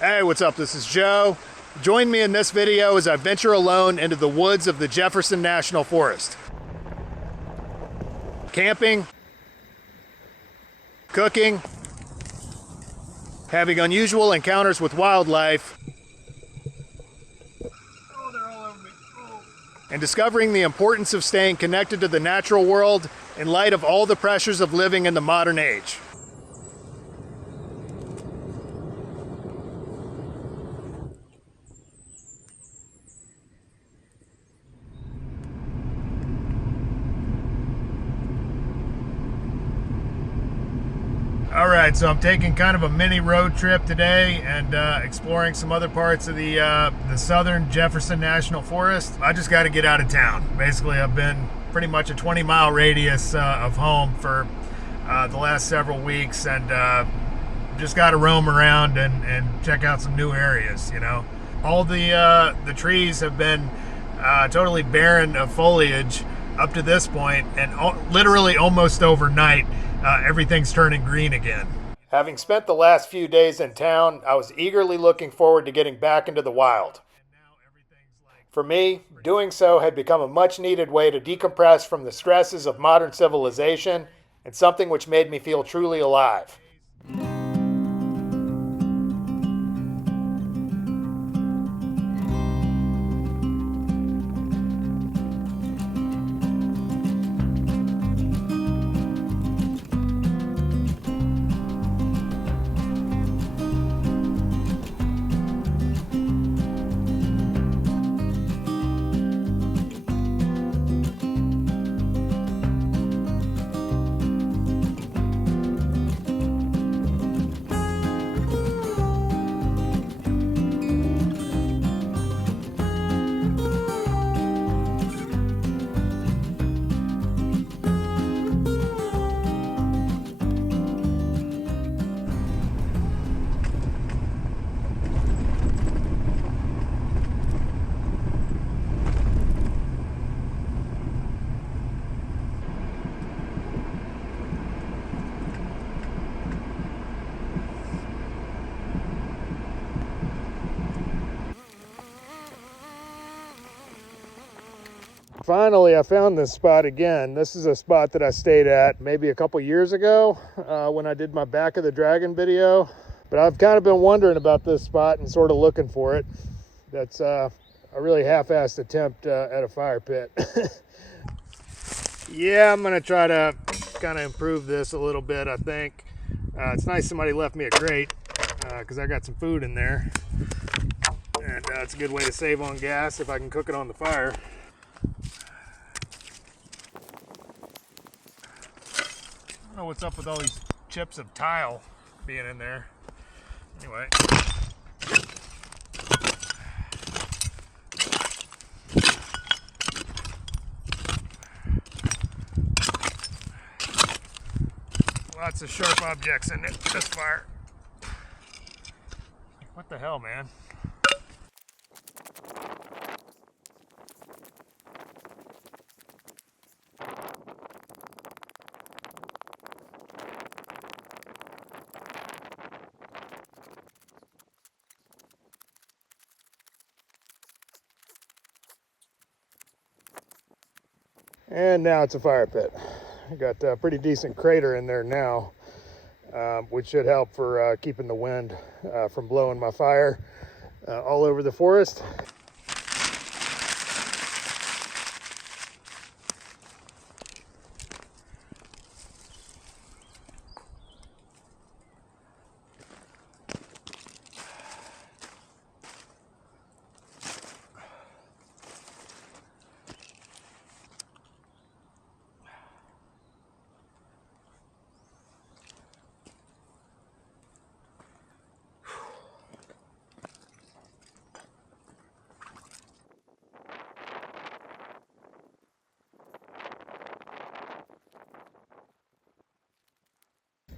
Hey, what's up? This is Joe. Join me in this video as I venture alone into the woods of the Jefferson National Forest. Camping, cooking, having unusual encounters with wildlife, and discovering the importance of staying connected to the natural world in light of all the pressures of living in the modern age. All right, so I'm taking kind of a mini road trip today and exploring some other parts of the southern Jefferson National Forest. I just got to get out of town. Basically, I've been pretty much a 20-mile radius of home for the last several weeks, and just got to roam around and check out some new areas. You know, all the trees have been totally barren of foliage up to this point, and literally almost overnight. Everything's turning green again. Having spent the last few days in town, I was eagerly looking forward to getting back into the wild. For me, doing so had become a much-needed way to decompress from the stresses of modern civilization and something which made me feel truly alive. Finally, I found this spot again. This is a spot that I stayed at maybe a couple years ago when I did my Back of the Dragon video. But I've kind of been wondering about this spot and sort of looking for it. That's a really half-assed attempt at a fire pit. Yeah, I'm gonna try to kind of improve this a little bit, I think. It's nice somebody left me a grate because I got some food in there. And it's a good way to save on gas if I can cook it on the fire. I don't know what's up with all these chips of tile being in there. Anyway. Lots of sharp objects in this fire. What the hell, man? And now it's a fire pit. I got a pretty decent crater in there now, which should help for keeping the wind from blowing my fire all over the forest.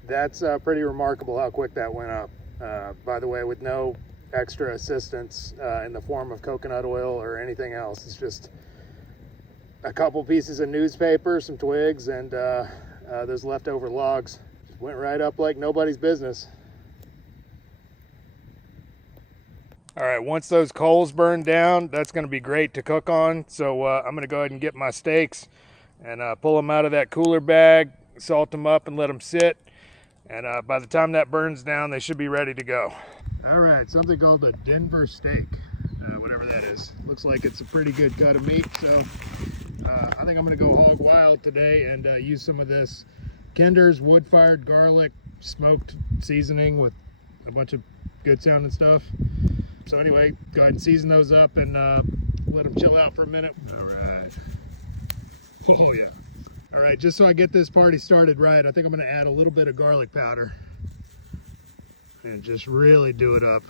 That's pretty remarkable how quick that went up. By the way, with no extra assistance in the form of coconut oil or anything else. It's just a couple pieces of newspaper, some twigs, and those leftover logs. Just went right up like nobody's business. All right, once those coals burn down, that's going to be great to cook on. So I'm going to go ahead and get my steaks and pull them out of that cooler bag, salt them up and let them sit. And by the time that burns down, they should be ready to go. All right, something called a Denver steak, whatever that is. Looks like it's a pretty good cut of meat. So I think I'm going to go hog wild today and use some of this Kinder's wood-fired garlic smoked seasoning with a bunch of good sounding stuff. So anyway, go ahead and season those up and let them chill out for a minute. All right. Oh yeah. All right, just so I get this party started right, I think I'm gonna add a little bit of garlic powder and just really do it up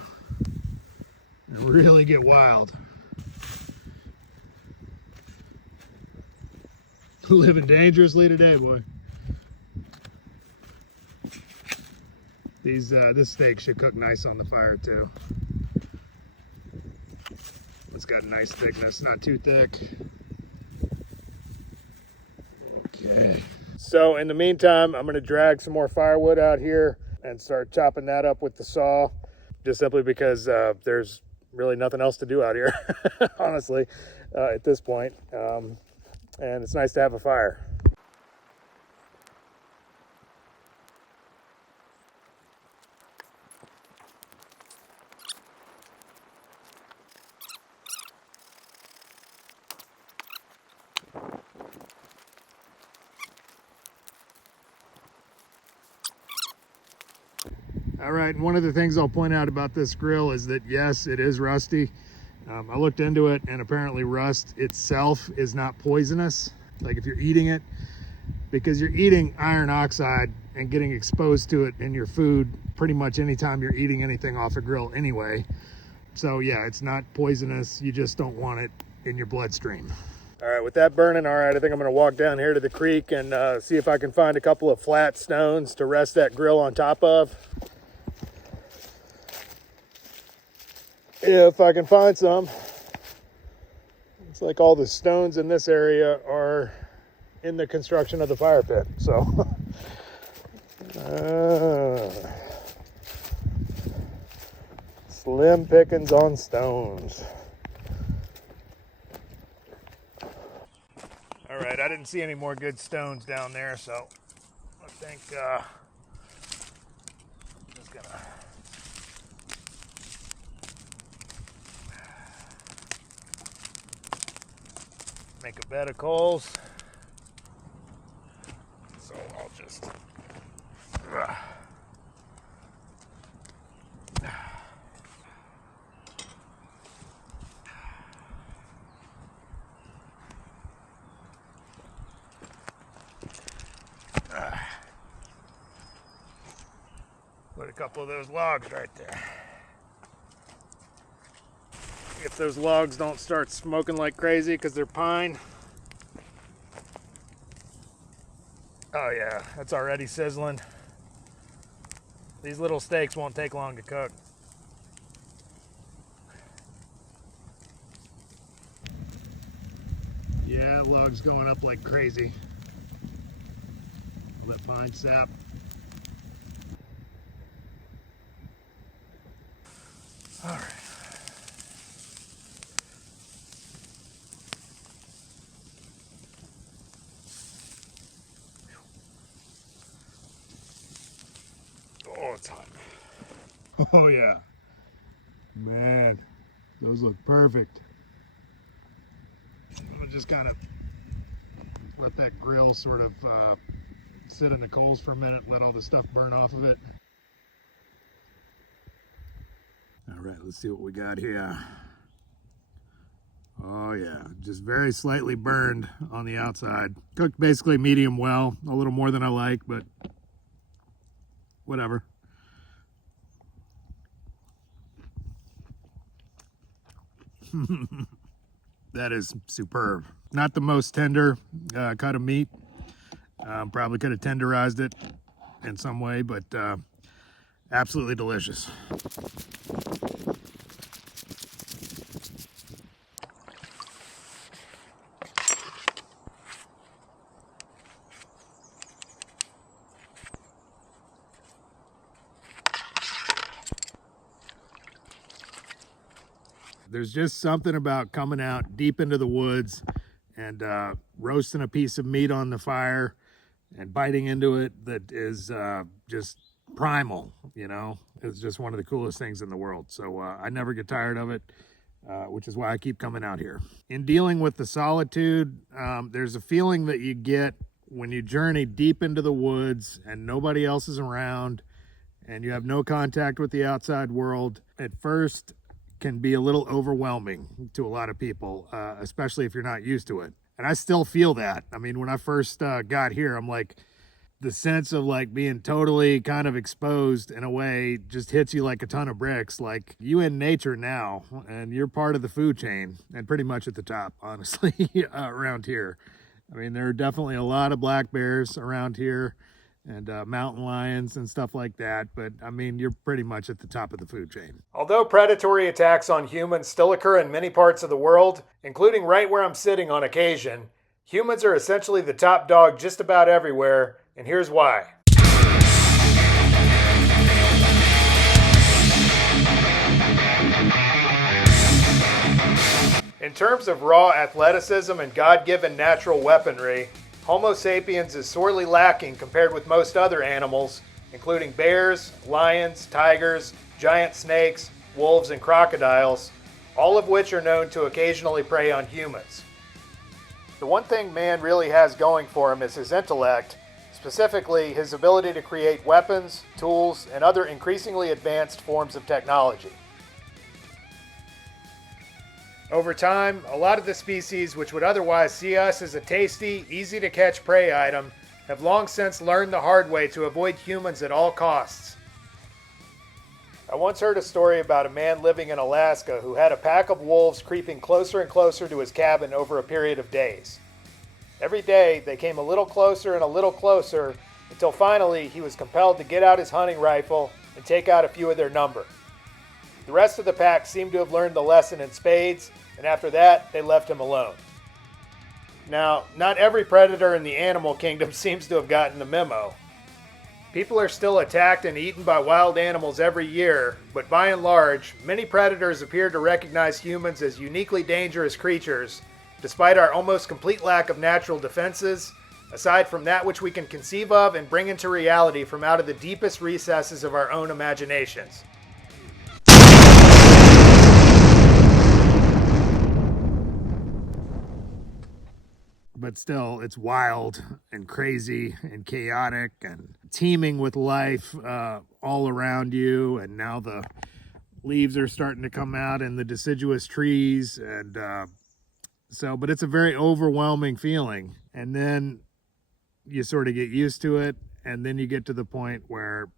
and really get wild. Living dangerously today, boy. This steak should cook nice on the fire too. It's got a nice thickness, not too thick. Okay. So in the meantime, I'm gonna drag some more firewood out here and start chopping that up with the saw, just simply because there's really nothing else to do out here, honestly, at this point. And it's nice to have a fire. All right, and one of the things I'll point out about this grill is that yes, it is rusty. I looked into it, and apparently rust itself is not poisonous, like if you're eating it, because you're eating iron oxide and getting exposed to it in your food pretty much anytime you're eating anything off a grill anyway. So yeah, it's not poisonous, you just don't want it in your bloodstream. All right, with that burning, all right, I think I'm gonna walk down here to the creek and see if I can find a couple of flat stones to rest that grill on top of. If I can find some. It's like all the stones in this area are in the construction of the fire pit, so. Slim pickings on stones. All right, I didn't see any more good stones down there, so I think I'm just gonna make a bed of coals. So I'll just put a couple of those logs right there. If those logs don't start smoking like crazy because they're pine. Oh yeah, that's already sizzling. These little steaks won't take long to cook. Yeah, logs going up like crazy. Lit pine sap. All right. Oh, it's hot. Oh yeah. Man, those look perfect. We'll just kind of let that grill sort of sit in the coals for a minute, let all the stuff burn off of it. All right, let's see what we got here. Oh yeah, just very slightly burned on the outside. Cooked basically medium well, a little more than I like, but whatever. That is superb. Not the most tender cut of meat. Probably could have tenderized it in some way, but absolutely delicious. There's just something about coming out deep into the woods and roasting a piece of meat on the fire and biting into it that is just primal, you know. It's just one of the coolest things in the world. So I never get tired of it, which is why I keep coming out here. In dealing with the solitude, there's a feeling that you get when you journey deep into the woods and nobody else is around and you have no contact with the outside world. At first can be a little overwhelming to a lot of people, especially if you're not used to it. And I still feel that. I mean, when I first got here, I'm like, the sense of like being totally kind of exposed in a way just hits you like a ton of bricks. Like, you in nature now, and you're part of the food chain, and pretty much at the top, honestly, around here. I mean, there are definitely a lot of black bears around here, and mountain lions and stuff like that. But I mean, you're pretty much at the top of the food chain. Although predatory attacks on humans still occur in many parts of the world, including right where I'm sitting on occasion, humans are essentially the top dog just about everywhere, and here's why. In terms of raw athleticism and God-given natural weaponry, Homo sapiens is sorely lacking compared with most other animals, including bears, lions, tigers, giant snakes, wolves, and crocodiles, all of which are known to occasionally prey on humans. The one thing man really has going for him is his intellect, specifically his ability to create weapons, tools, and other increasingly advanced forms of technology. Over time, a lot of the species which would otherwise see us as a tasty, easy-to-catch prey item have long since learned the hard way to avoid humans at all costs. I once heard a story about a man living in Alaska who had a pack of wolves creeping closer and closer to his cabin over a period of days. Every day, they came a little closer and a little closer until finally he was compelled to get out his hunting rifle and take out a few of their number. The rest of the pack seemed to have learned the lesson in spades, and after that, they left him alone. Now, not every predator in the animal kingdom seems to have gotten the memo. People are still attacked and eaten by wild animals every year, but by and large, many predators appear to recognize humans as uniquely dangerous creatures, despite our almost complete lack of natural defenses, aside from that which we can conceive of and bring into reality from out of the deepest recesses of our own imaginations. But still, it's wild and crazy and chaotic and teeming with life all around you. And now the leaves are starting to come out in the deciduous trees. And but it's a very overwhelming feeling. And then you sort of get used to it. And then you get to the point where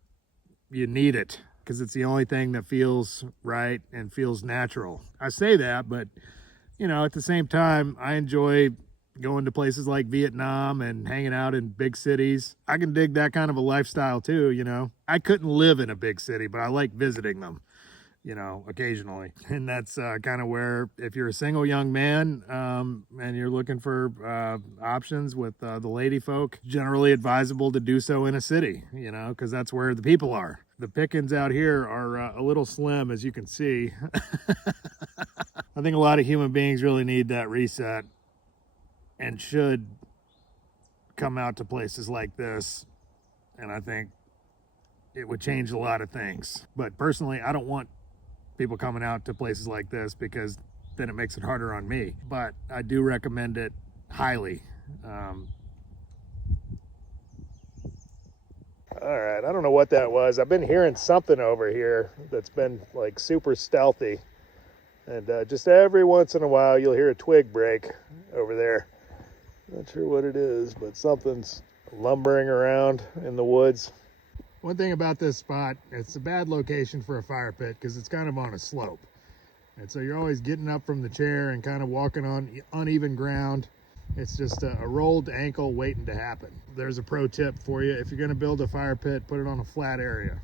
you need it because it's the only thing that feels right and feels natural. I say that, but, you know, at the same time, I enjoy going to places like Vietnam and hanging out in big cities. I can dig that kind of a lifestyle too, you know. I couldn't live in a big city, but I like visiting them, you know, occasionally. And that's kind of where, if you're a single young man and you're looking for options with the lady folk, generally advisable to do so in a city, you know, because that's where the people are. The pickings out here are a little slim, as you can see. I think a lot of human beings really need that reset and should come out to places like this. And I think it would change a lot of things. But personally, I don't want people coming out to places like this because then it makes it harder on me. But I do recommend it highly. All right, I don't know what that was. I've been hearing something over here that's been like super stealthy. And just every once in a while, you'll hear a twig break over there. Not sure what it is, but something's lumbering around in the woods. One thing about this spot, it's a bad location for a fire pit because it's kind of on a slope. And so you're always getting up from the chair and kind of walking on uneven ground. It's just a rolled ankle waiting to happen. There's a pro tip for you. If you're going to build a fire pit, put it on a flat area.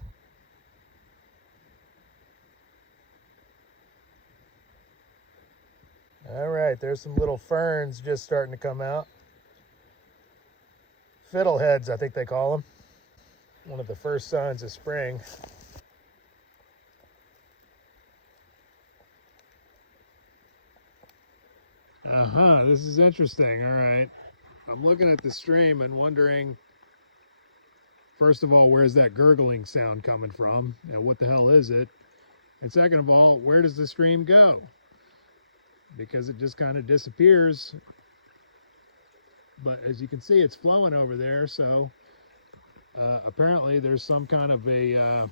All right, there's some little ferns just starting to come out. Fiddleheads, I think they call them. One of the first signs of spring. This is interesting. All right. I'm looking at the stream and wondering, first of all, where's that gurgling sound coming from? And what the hell is it? And second of all, where does the stream go? Because it just kind of disappears. But as you can see, it's flowing over there. So apparently there's some kind of a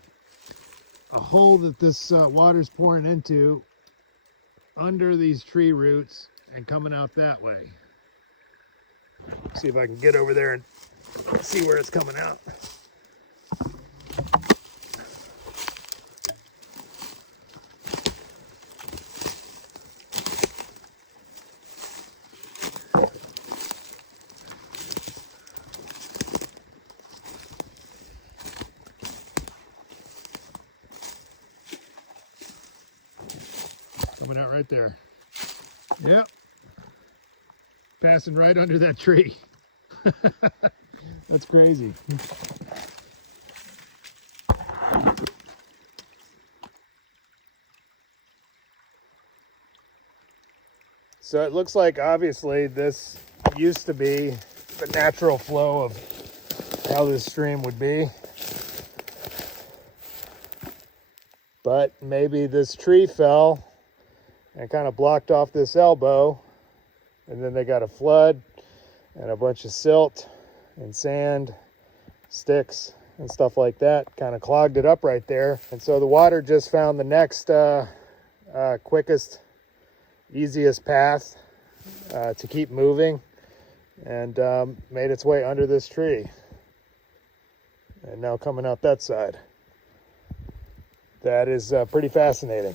hole that this water's pouring into under these tree roots and coming out that way. See if I can get over there and see where it's coming out. Coming out right there. Yep. Passing right under that tree. That's crazy. So it looks like obviously this used to be the natural flow of how this stream would be. But maybe this tree fell and kind of blocked off this elbow, and then they got a flood and a bunch of silt and sand, sticks and stuff like that, kind of clogged it up right there. And so the water just found the next quickest, easiest path to keep moving, and made its way under this tree, and now coming out that side. That is pretty fascinating.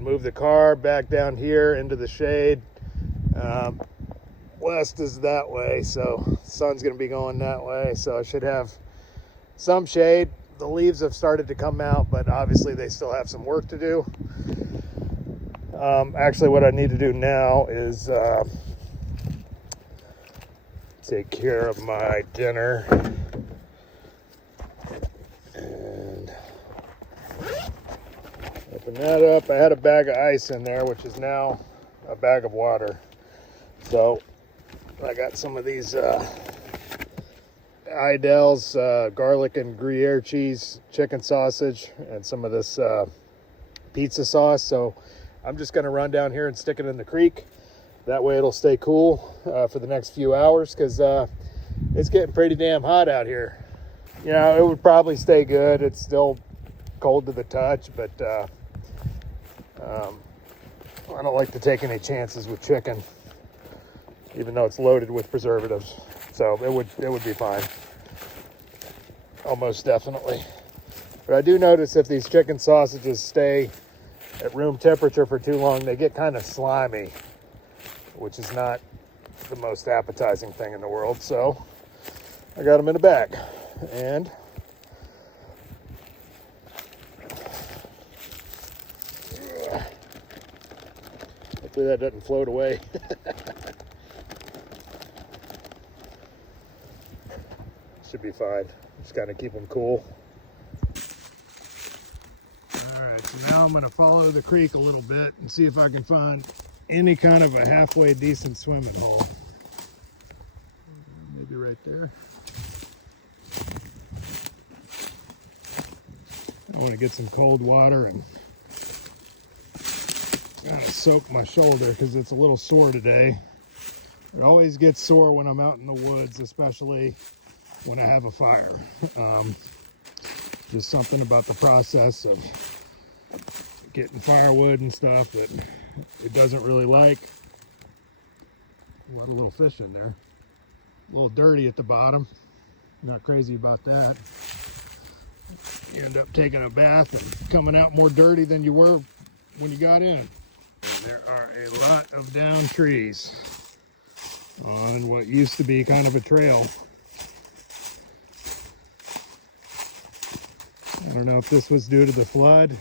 Move the car back down here into the shade. West is that way, so the sun's going to be going that way, so I should have some shade. The leaves have started to come out, but obviously they still have some work to do. Actually, what I need to do now is take care of my dinner. And open that up. I had a bag of ice in there, which is now a bag of water. So I got some of these Idell's garlic and Gruyere cheese chicken sausage and some of this pizza sauce. So I'm just going to run down here and stick it in the creek. That way it'll stay cool for the next few hours, because it's getting pretty damn hot out here. You know, it would probably stay good. It's still cold to the touch, but I don't like to take any chances with chicken, even though it's loaded with preservatives. So it would be fine, almost definitely. But I do notice if these chicken sausages stay at room temperature for too long, they get kind of slimy, which is not the most appetizing thing in the world. So I got them in a bag, and hopefully that doesn't float away. Should be fine. Just gotta keep them cool. All right, so now I'm gonna follow the creek a little bit and see if I can find any kind of a halfway decent swimming hole. Maybe right there. I want to get some cold water and kind of soak my shoulder because it's a little sore today. It always gets sore when I'm out in the woods, especially when I have a fire. Just something about the process of getting firewood and stuff that it doesn't really like. What a little fish in there. A little dirty at the bottom. Not crazy about that. You end up taking a bath and coming out more dirty than you were when you got in. And there are a lot of down trees on what used to be kind of a trail. I don't know if this was due to the flood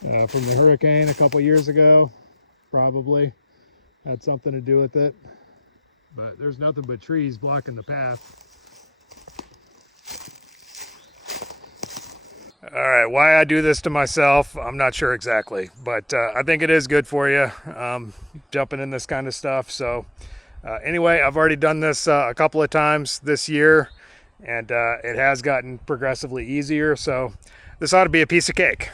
from the hurricane a couple years ago. Probably had something to do with it. But there's nothing but trees blocking the path. All right, why I do this to myself, I'm not sure exactly, but I think it is good for you, jumping in this kind of stuff. So anyway, I've already done this a couple of times this year, and it has gotten progressively easier. So this ought to be a piece of cake.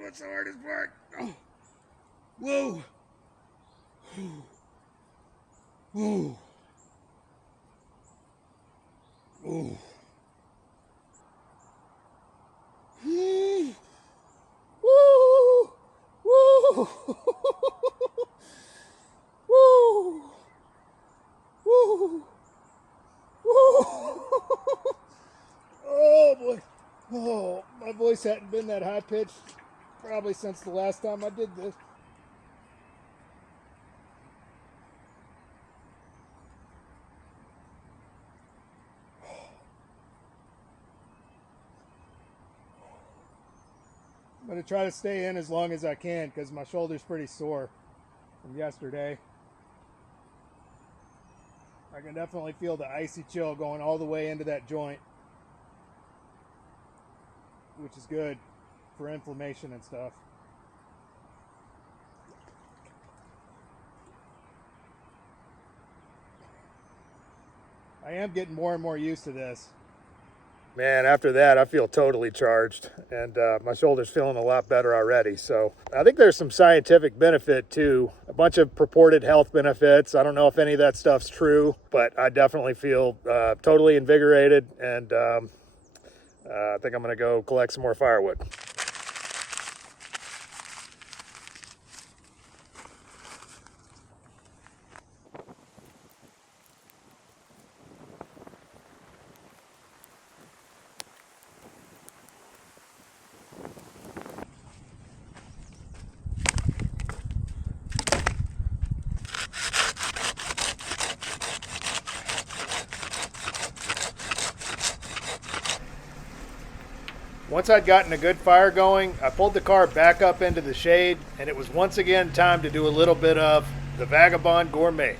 What's the hardest part? Oh. Whoa. Whoa. Ooh. Woo! Woo! Woo! Woo! Woo! Oh boy! Oh, my voice hadn't been that high pitched probably since the last time I did this. I'm going to try to stay in as long as I can because my shoulder's pretty sore from yesterday. I can definitely feel the icy chill going all the way into that joint, which is good for inflammation and stuff. I am getting more and more used to this. Man, after that, I feel totally charged, and my shoulder's feeling a lot better already. So I think there's some scientific benefit too, a bunch of purported health benefits. I don't know if any of that stuff's true, but I definitely feel totally invigorated, and I think I'm gonna go collect some more firewood. Once I'd gotten a good fire going, I pulled the car back up into the shade, and it was once again time to do a little bit of the Vagabond Gourmet.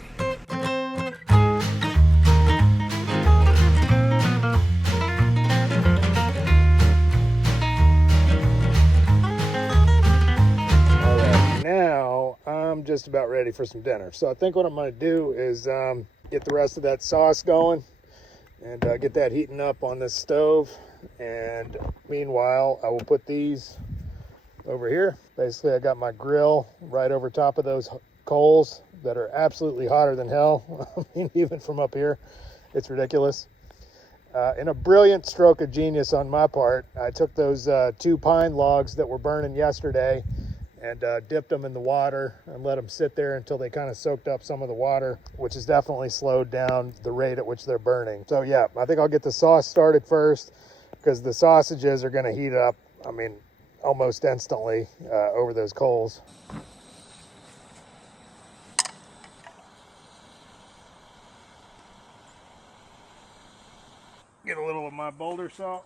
Alright, now I'm just about ready for some dinner. So I think what I'm going to do is get the rest of that sauce going and get that heating up on this stove. And meanwhile, I will put these over here. Basically, I got my grill right over top of those coals that are absolutely hotter than hell. I mean, even from up here, it's ridiculous. In a brilliant stroke of genius on my part, I took those 2 pine logs that were burning yesterday and dipped them in the water and let them sit there until they kind of soaked up some of the water, which has definitely slowed down the rate at which they're burning. So yeah, I think I'll get the sauce started first, because the sausages are going to heat up, I mean, almost instantly over those coals. Get a little of my boulder salt.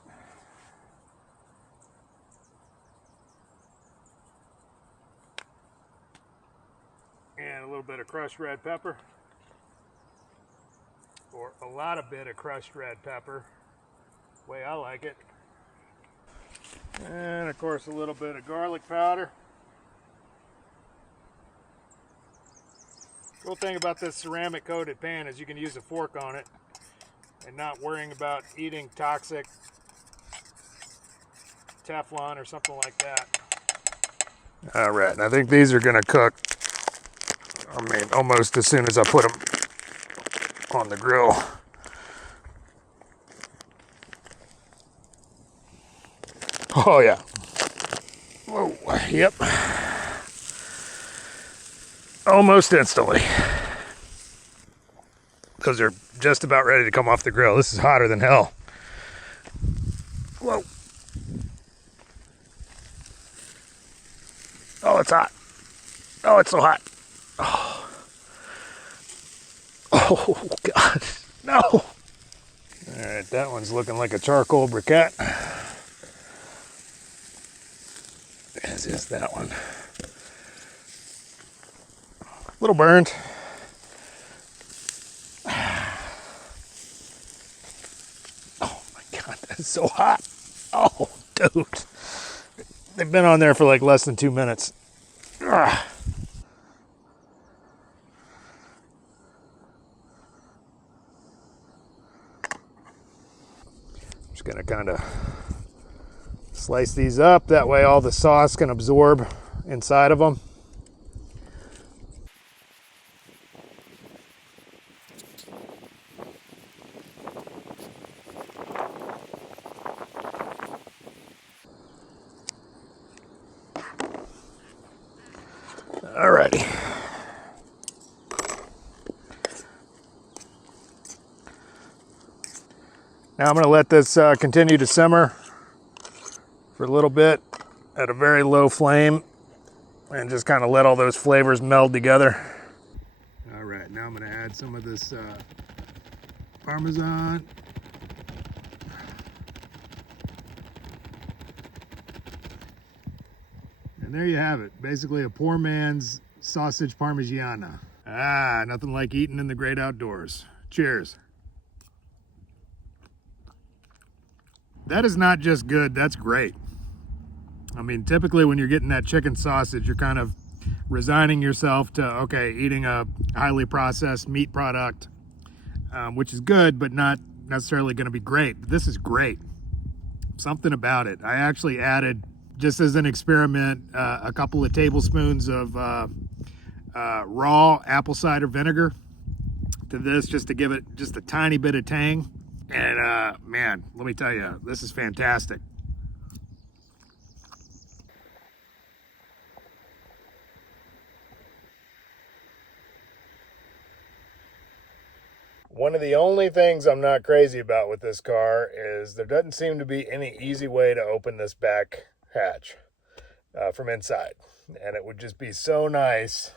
And a little bit of crushed red pepper. Or a lot of bit of crushed red pepper. Way I like it. And of course a little bit of garlic powder. Cool thing about this ceramic coated pan is you can use a fork on it and not worrying about eating toxic Teflon or something like that. All right, and I think these are going to cook I mean, almost as soon as I put them on the grill. Oh yeah. Whoa, yep. Almost instantly. Those are just about ready to come off the grill. This is hotter than hell. Whoa. Oh, it's hot. Oh, it's so hot. Oh, oh God. No. All right, that one's looking like a charcoal briquette. As is that one. A little burned. Oh my God, that is so hot. Oh, dude. They've been on there for like less than 2 minutes. Ugh. Just gonna kind of slice these up. That way all the sauce can absorb inside of them. Alrighty. Now I'm going to let this continue to simmer for a little bit at a very low flame and just kind of let all those flavors meld together. All right, now I'm going to add some of this Parmesan. And there you have it, basically a poor man's sausage Parmigiana. Ah, nothing like eating in the great outdoors. Cheers. That is not just good, that's great. I mean, typically when you're getting that chicken sausage, you're kind of resigning yourself to, okay, eating a highly processed meat product, which is good, but not necessarily going to be great. This is great. Something about it. I actually added, just as an experiment, a couple of tablespoons of raw apple cider vinegar to this, just to give it just a tiny bit of tang. And man, let me tell you, this is fantastic. One of the only things I'm not crazy about with this car is there doesn't seem to be any easy way to open this back hatch from inside. And it would just be so nice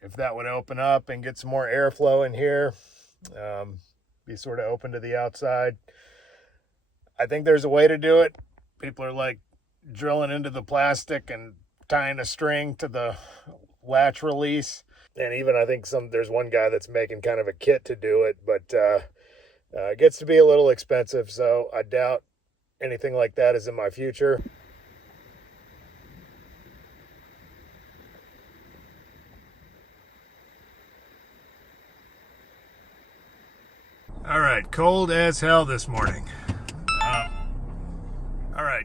if that would open up and get some more airflow in here. Be sort of open to the outside. I think there's a way to do it. People are like drilling into the plastic and tying a string to the latch release. And even I think there's one guy that's making kind of a kit to do it, but it gets to be a little expensive. So I doubt anything like that is in my future. All right, cold as hell this morning.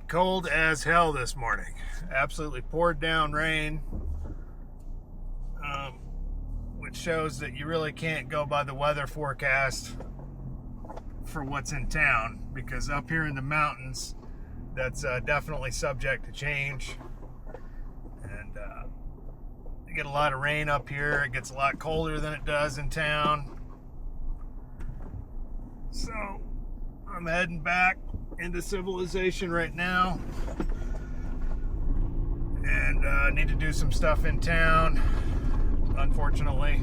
Cold as hell this morning. Absolutely poured down rain, which shows that you really can't go by the weather forecast for what's in town, because up here in the mountains, that's definitely subject to change. And you get a lot of rain up here. It gets a lot colder than it does in town. So I'm heading back into civilization right now, and need to do some stuff in town, unfortunately.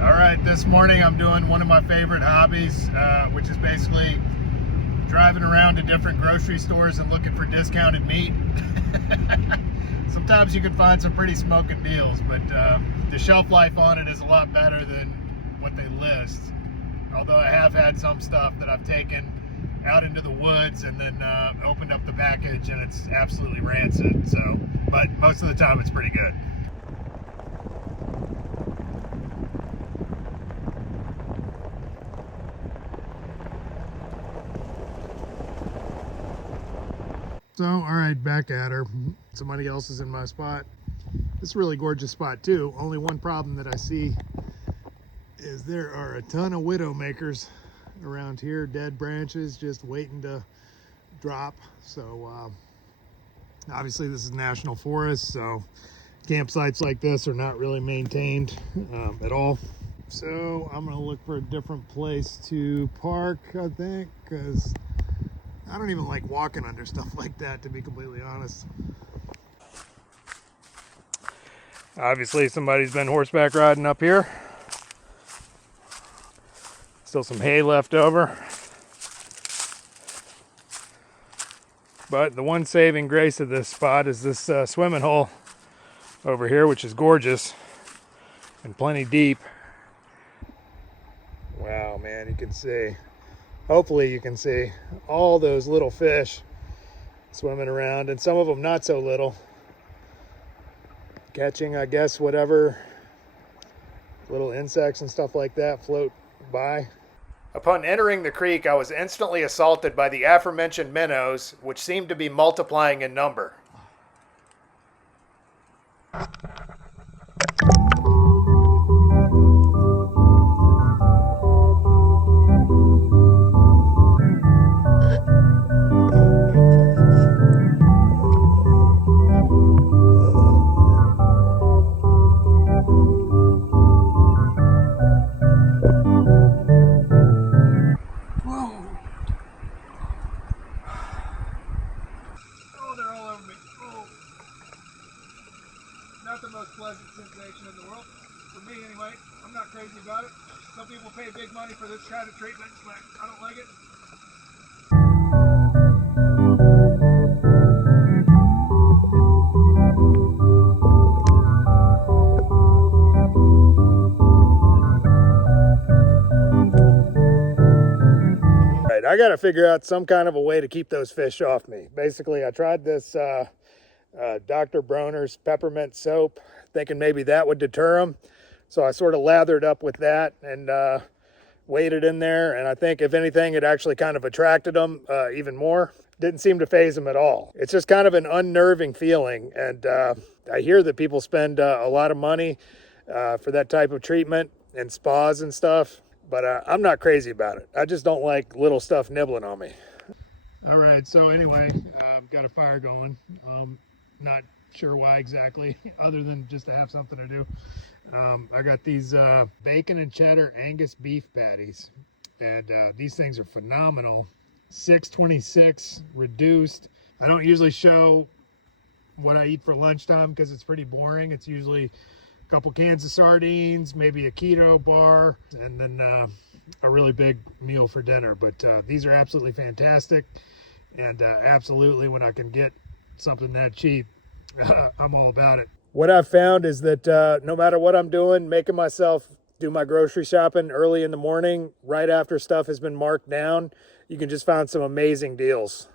All right, this morning I'm doing one of my favorite hobbies, which is basically driving around to different grocery stores and looking for discounted meat. Sometimes you can find some pretty smoking deals, but the shelf life on it is a lot better than what they list. Although I have had some stuff that I've taken out into the woods and then opened up the package and it's absolutely rancid. So, but most of the time it's pretty good. So, all right, back at her. Somebody else is in my spot. This is a really gorgeous spot too. Only one problem that I see is there are a ton of widow makers around here, dead branches just waiting to drop. So obviously this is national forest, so campsites like this are not really maintained at all. So I'm gonna look for a different place to park, I think, because I don't even like walking under stuff like that, to be completely honest. Obviously somebody's been horseback riding up here. Still some hay left over. But the one saving grace of this spot is this swimming hole over here, which is gorgeous and plenty deep. Wow, man, you can see, hopefully you can see all those little fish swimming around, and some of them not so little. Catching, I guess, whatever little insects and stuff like that float by. Upon entering the creek, I was instantly assaulted by the aforementioned minnows, which seemed to be multiplying in number. Not the most pleasant sensation in the world. For me, anyway, I'm not crazy about it. Some people pay big money for this kind of treatment, but I don't like it. Right, I got to figure out some kind of a way to keep those fish off me. Basically, I tried this Dr. Bronner's peppermint soap, thinking maybe that would deter them. So I sort of lathered up with that and weighted in there. And I think if anything, it actually kind of attracted them even more. Didn't seem to faze them at all. It's just kind of an unnerving feeling. And I hear that people spend a lot of money for that type of treatment and spas and stuff. But I'm not crazy about it. I just don't like little stuff nibbling on me. All right, so anyway, I've got a fire going. Not sure why exactly, other than just to have something to do. I got these bacon and cheddar Angus beef patties, and these things are phenomenal. $6.26 reduced. I don't usually show what I eat for lunchtime because it's pretty boring. It's usually a couple cans of sardines, maybe a keto bar, and then a really big meal for dinner. But these are absolutely fantastic, and absolutely when I can get something that cheap, I'm all about it. What I've found is that no matter what I'm doing, making myself do my grocery shopping early in the morning, right after stuff has been marked down, you can just find some amazing deals.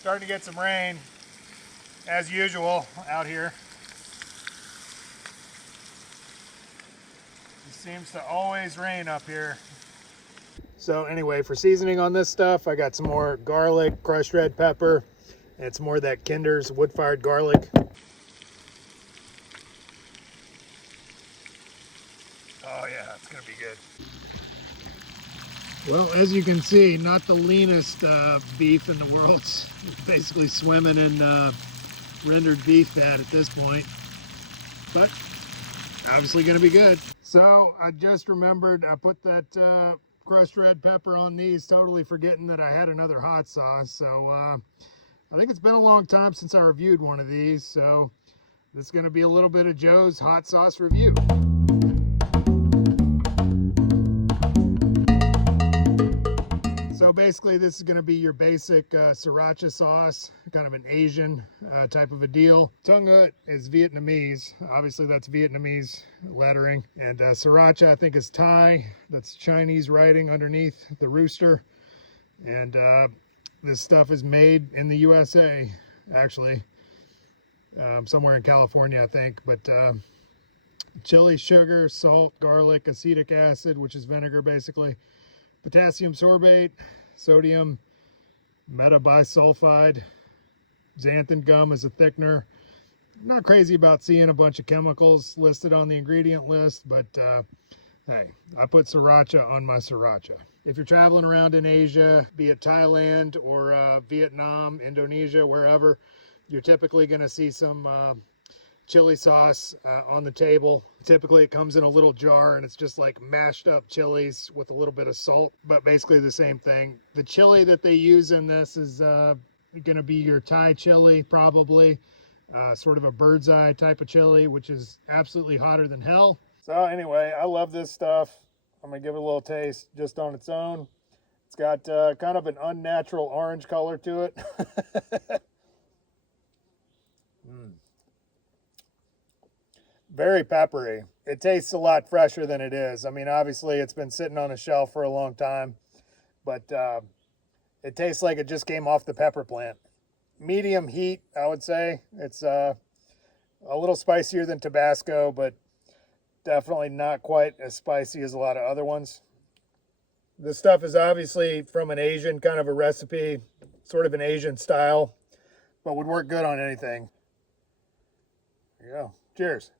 Starting to get some rain, as usual, out here. It seems to always rain up here. So anyway, for seasoning on this stuff, I got some more garlic, crushed red pepper, and some more of that Kinder's wood-fired garlic. Oh yeah, it's gonna be good. Well, as you can see, not the leanest beef in the world. It's basically swimming in rendered beef fat at this point, but obviously gonna be good. So I just remembered I put that crushed red pepper on these, totally forgetting that I had another hot sauce. So I think it's been a long time since I reviewed one of these, so this is going to be a little bit of Joe's hot sauce review. So basically this is going to be your basic sriracha sauce, kind of an Asian type of a deal. Tung Hut is Vietnamese. Obviously that's Vietnamese lettering. And sriracha I think is Thai. That's Chinese writing underneath the rooster. And this stuff is made in the USA, actually. Somewhere in California, I think. But chili sugar, salt, garlic, acetic acid, which is vinegar basically, potassium sorbate, sodium metabisulfide, xanthan gum is a thickener. I'm not crazy about seeing a bunch of chemicals listed on the ingredient list, but hey, I put sriracha on my sriracha. If you're traveling around in Asia, be it Thailand or Vietnam, Indonesia, wherever, you're typically going to see some chili sauce on the table. Typically it comes in a little jar and it's just like mashed up chilies with a little bit of salt, but basically the same thing. The chili that they use in this is going to be your Thai chili, probably. Sort of a bird's eye type of chili, which is absolutely hotter than hell. So anyway, I love this stuff. I'm gonna give it a little taste just on its own. It's got kind of an unnatural orange color to it. Very peppery. It tastes a lot fresher than it is. I mean, obviously it's been sitting on a shelf for a long time, but it tastes like it just came off the pepper plant. Medium heat, I would say. It's a little spicier than Tabasco, but definitely not quite as spicy as a lot of other ones. This stuff is obviously from an Asian kind of a recipe, sort of an Asian style, but would work good on anything. There you go. Cheers.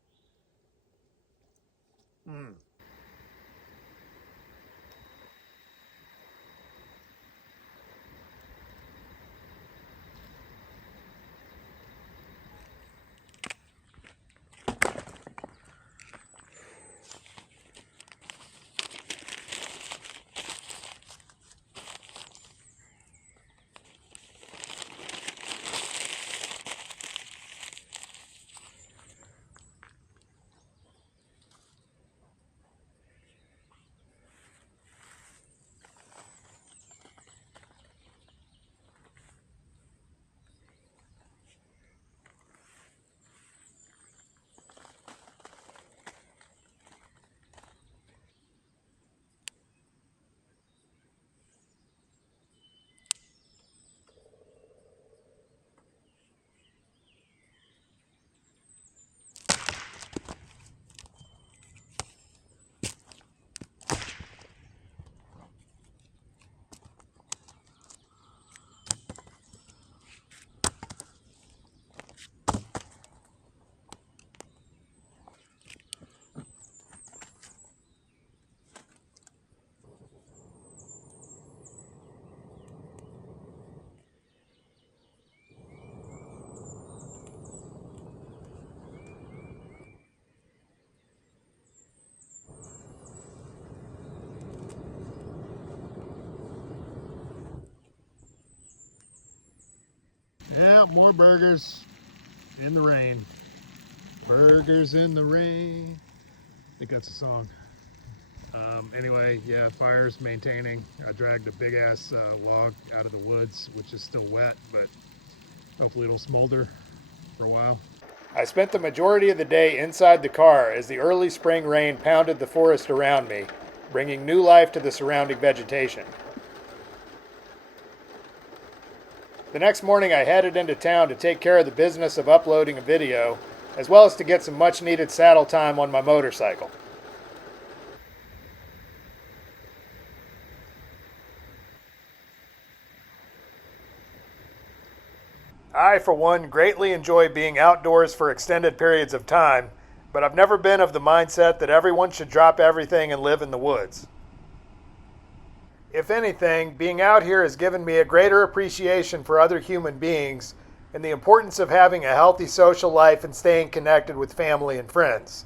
Yeah, more burgers in the rain. Burgers in the rain. I think that's a song. Anyway, yeah, fire's maintaining. I dragged a big ass log out of the woods, which is still wet, but hopefully it'll smolder for a while. I spent the majority of the day inside the car as the early spring rain pounded the forest around me, bringing new life to the surrounding vegetation. The next morning I headed into town to take care of the business of uploading a video, as well as to get some much needed saddle time on my motorcycle. I, for one, greatly enjoy being outdoors for extended periods of time, but I've never been of the mindset that everyone should drop everything and live in the woods. If anything, being out here has given me a greater appreciation for other human beings and the importance of having a healthy social life and staying connected with family and friends.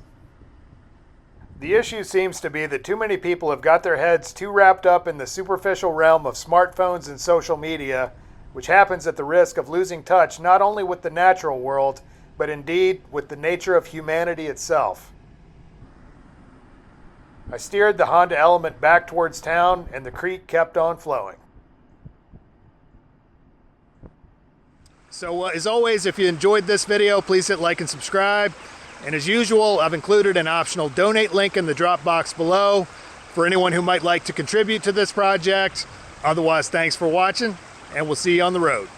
The issue seems to be that too many people have got their heads too wrapped up in the superficial realm of smartphones and social media, which happens at the risk of losing touch not only with the natural world, but indeed with the nature of humanity itself. I steered the Honda Element back towards town, and the creek kept on flowing. So as always, if you enjoyed this video, please hit like and subscribe. And as usual, I've included an optional donate link in the drop box below for anyone who might like to contribute to this project. Otherwise, thanks for watching, and we'll see you on the road.